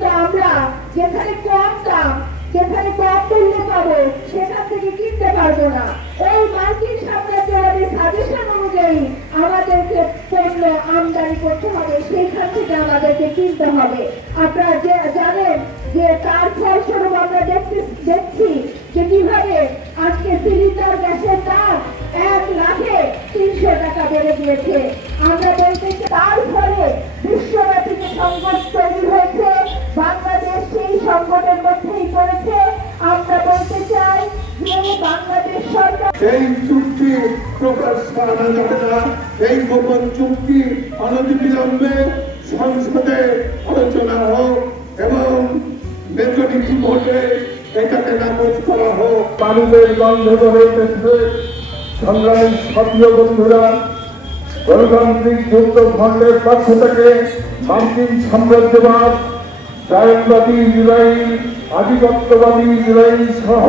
কিন্তু আমরা যেখানে কম দাম, যেখানে কম মূল্য পাবো, সেখান থেকে কিনতে পারবো না। ওই মার্কিন সাম্রাজ্যবাদী সাজেশন অনুযায়ী আমাদেরকে পণ্য আমদানি করতে হবে, সেইখান থেকে আমাদেরকে কিনতে হবে। আপনারা জানেন যে তার ফলস্বরূপ আমরা দেখছি যে কিভাবে আজকে সিলিন্ডার গ্যাসের দাম 1,00,300 টাকা বেড়ে গিয়েছে। আমরা বলতে তার ফলে বিশ্বব্যাপী যে সংকট তৈরি হয়েছে, বাংলাদেশ সেই সংকটের মধ্যেই পড়েছে। আমরা বলতে চাই যে বাংলাদেশ সরকার এই চুক্তি প্রকাশ করা যাবে না। এই গোপন চুক্তি অনতিবিলম্বে সংসদে আলোচনা হোক এবং মেজরিটি ভোটে এটাকে নাকচ করা হোক। মানুষের বন্ধ হইতেছে। সংগ্রামী সক্রিয় বন্ধুরা, গণতান্ত্রিক যুক্ত ফ্রন্টের পক্ষ থেকে মার্কিন সাম্রাজ্যবাদ, জায়নবাদী ইসরায়েল, আধিপত্যবাদী ইসরায়েল সহ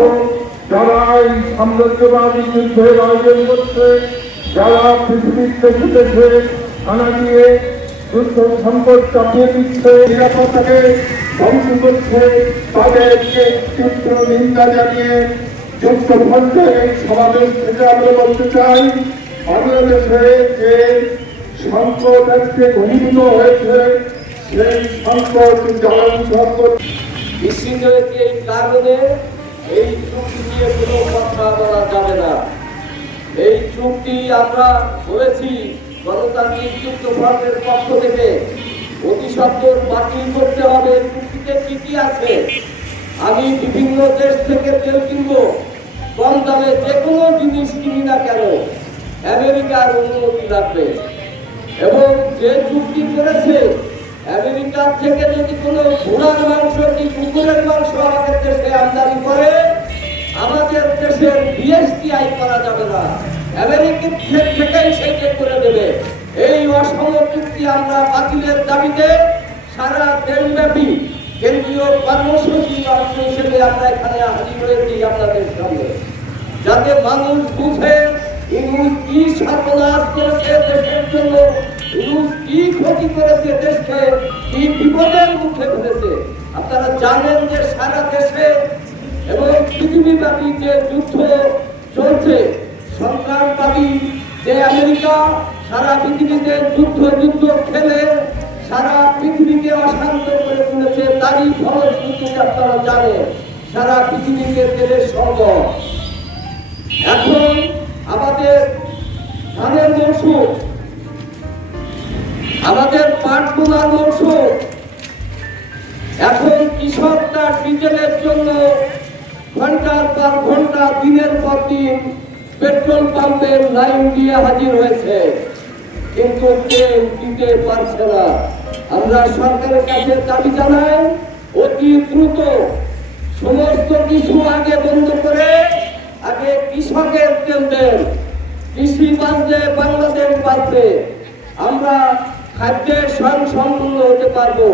যারা এই সাম্রাজ্যবাদী যুদ্ধের আয়োজন করছে, যারা পৃথিবীতে ছুটেছে থানা দিয়ে যুদ্ধ সংকট চাপিয়ে দিচ্ছে, নিরাপত্তাকে ধ্বংস করছে, তাদেরকে তীব্র নিন্দা জানিয়ে যুক্ত ফ্রন্টের এই সমাবেশ থেকে আমরা বলতে চাই, বাংলাদেশে যে সংকট আজকে ঘনীভূত হয়েছে, সেই সংকট জ্বালানি সংকট নিশ্চিত হয়েছে। এই কারণে এই চুক্তি নিয়ে কোনো কথা বলা যাবে না। এই চুক্তি আমরা বলেছি গণতান্ত্রিক যুক্ত ফ্রন্টের পক্ষ থেকে অতি সত্বর বাতিল করতে হবে। চুক্তিতে কি কি আছে? আমি বিভিন্ন দেশ থেকে তেল কিনবো, কম দামে যে কোনো জিনিস কিনি না কেন আমেরিকার অনুমতি লাগবে। এবং যে চুক্তি করেছে আমেরিকার থেকে যদি কোনো ঘোড়ার মাংস কি কুকুরের মাংস আমাদের দেশে আমদানি করে, আমাদের দেশের বিএসটিআই করা যাবে না, আমেরিকার থেকেই সেটা করে দেবে। এই অসম চুক্তি আমরা বাতিলের দাবিতে সারা দেশব্যাপী কেন্দ্রীয় কর্মসূচি হিসেবে আমরা এখানে হাজির হয়েছি আপনাদের সামনে, যাতে মানুষ বুঝে ইউনুস কি সর্বনাশ করেছে দেশের জন্য, ইউনুস কি ক্ষতি করেছে দেশকে, কি বিপদের মুখে ফেলেছে। আপনারা জানেন যে সারা দেশে এবং পৃথিবীব্যাপী যে যুদ্ধ চলছে, সন্ত্রাসবাদী যে আমেরিকা সারা পৃথিবীতে যুদ্ধ খেলে সারা পৃথিবীকে অশান্ত করে তুলেছে, তারই ফলশ্রুতি আপনারা জানেন সারা পৃথিবীকে তেলের সংকট। এখন আমাদের ধানের মৌসুম, আমাদের পাট বোনার মৌসুম, এখন কৃষকরা ডিজেলের জন্য ঘন্টার পর ঘন্টা দিনের পর দিন পেট্রোল পাম্পের লাইন দিয়ে হাজির হয়েছে, কিন্তু তেল দিতে পারছে না। আমরা সরকারের কাছে দাবি জানাই অতি দ্রুত সমস্ত কিছু আগে বন্ধ করে আগে কৃষকের তেল দেন। কৃষি বাঁচলে বাংলাদেশ বাঁচবে, আমরা খাদ্যের স্বয়ংসম্পূর্ণ হতে পারবো।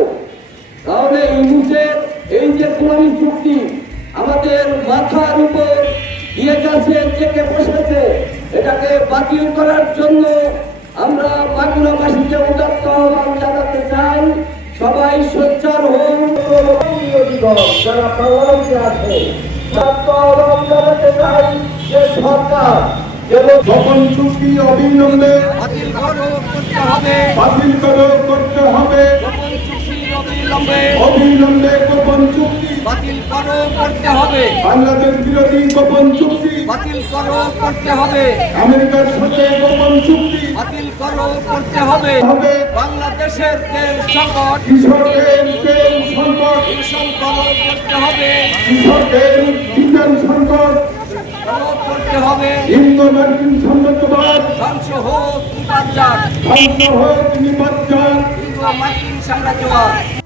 তাহলে ইউনুসের এই যে গোলামি চুক্তি আমাদের মাথার উপর দিয়ে গেছে, চেকে বসেছে, এটাকে বাতিল করার জন্য আমরা বাংলাবাসীকে উদাত্ত আহ্বান জানাতে চাই। সবাই সোচ্চার হন। যারা বাংলাদেশে আছে উদাত্ত আহ্বান জানাতে চাই যে সরকার গোপন চুক্তি অবিলম্বে বাতিল করতে হবে, বাতিল করতে হবে, অবিলম্বে গোপন চুক্তি বাতিল করতে হবে, বাংলাদেশ বিরোধী গোপন চুক্তি বাতিল করতে হবে, আমেরিকার সাথে গোপন চুক্তি বাতিল করতে হবে। বাংলাদেশের তেল সংকট কৃষকের তেল সংকট, করতে হবে, কৃষকের ডিজেল সংকট, করতে হবে। ইন্দো মার্কিন সাম্রাজ্যবাদ ধ্বংস হোক নিপাত যাক, ধ্বংস হোক নিপাত যাক। ইন্দো মার্কিন সাম্রাজ্যবাদ।